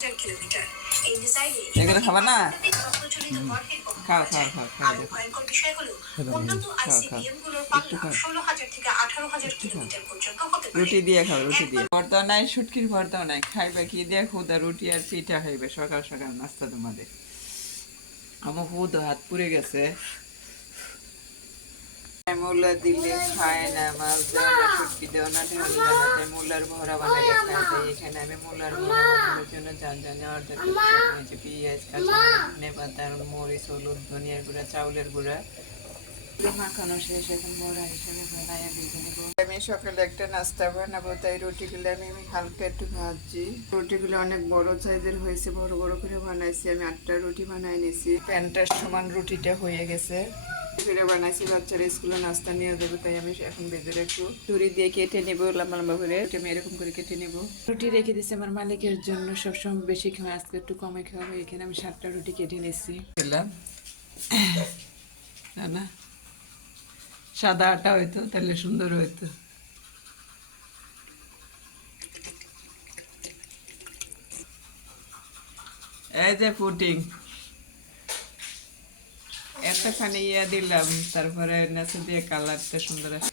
Kilometre. এই মিসাইলে এগুলো খাবা না? প্রচলিত ওয়ারহেড বোমা খাও পাওয়া খাও যায়। খাও খাও আরো ভয়ঙ্কর বিষয় হলো উন্নত আইসিবিএম গুলোর একটু পাল্লা খাও 16,000 থেকে 18,000 একটু খাও। কিলোমিটার পর্যন্ত হতে পারে। রুটি দিয়ে খাও রুটি দিয়ে। ভর্তাও নাই, শুটকির ভর্তাও নাই, খাইবে কি দিয়ে? খুদা রুটি আর পিঠা খাইবে সকাল সকাল নাস্তা তোমাদের। আমার খুদ হাত পুড়ে গেছে। মূলা দিলে খায় না, মাছ দেওয়া না, শুটকি দেওয়া না, ঢাল বানাতে মূলার ভরা বানালে খায় না। এখানে আমি মূলার ভরা বানানোর জন্য নেওয়ার জন্য নিয়েছি পেঁয়াজ, কাঁচামরিচ, ধনে পাতা, মরিচ, হলুদ, ধনিয়ার গুঁড়া, চাউলের গুঁড়া মাখানো শেষ। এখন বড়া হিসেবে বানাইয়া ভেজে নেবো। আমি সকালে একটা নাস্তা বানাবো, তাই রুটিগুলো আমি হালকা একটু ভাজছি। রুটিগুলো অনেক বড় সাইজের হয়েছে, বড় বড় করে বানাইছি। আমি 8টা রুটি বানাই নিছি। প্যানটার সমান রুটিটা হয়ে গেছে। ফিরে বানাইছি, বাচ্চারা স্কুলে নাস্তা নিয়ে দেবো, তাই আমি এখন ভেজে রাখবো। ছুরি দিয়ে কেটে নেবো লম্বা লম্বা করে। আমি এরকম করে কেটে নেবো। রুটি রেখে দিচ্ছি আমার মালিকের জন্য, সবসময় বেশি খাওয়া, আজকে একটু কমে খাওয়াবো। এখানে আমি 7টা রুটি কেটে নিচ্ছি। দিলাম না সাদা আটা হইতো তাহলে সুন্দর হইতো। এই যে পুটিং এতখানি ইয়া দিলাম, তারপরে নেচে দিয়ে কালারটা সুন্দর আসে।